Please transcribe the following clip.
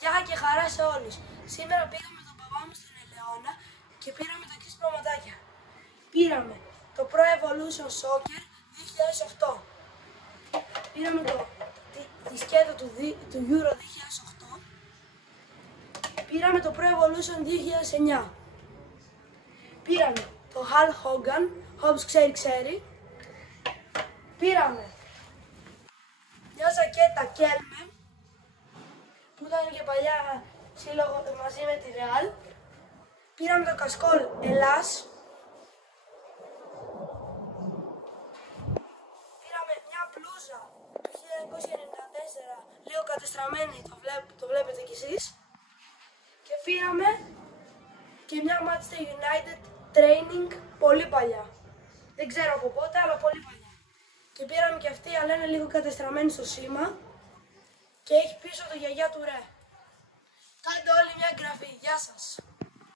Γεια και χαρά σε όλους. Σήμερα πήγαμε τον παπά μου στην Ελαιώνα και πήραμε τα εξής πραγματάκια. Πήραμε το Pro Evolution Soccer 2008. Πήραμε τη σκέτα του Euro 2008. Πήραμε το Pro Evolution 2009. Πήραμε το Hulk Hogan, Hobbs ξέρει. Πήραμε μια ζακέτα Kelme, που ήταν και παλιά σύλλογο μαζί με τη Real. Πήραμε το κασκόλ Ελλάς. Πήραμε μια μπλούζα του 1994, λίγο κατεστραμμένη, το βλέπετε κι εσείς. Και πήραμε και μια Manchester United Training πολύ παλιά. Δεν ξέρω από πότε, αλλά πολύ παλιά. Και πήραμε και αυτή, αλλά είναι λίγο κατεστραμμένη στο σήμα. Και έχει πίσω το γιαγιά του Ρε. Κάντε όλοι μια εγγραφή. Γεια σας.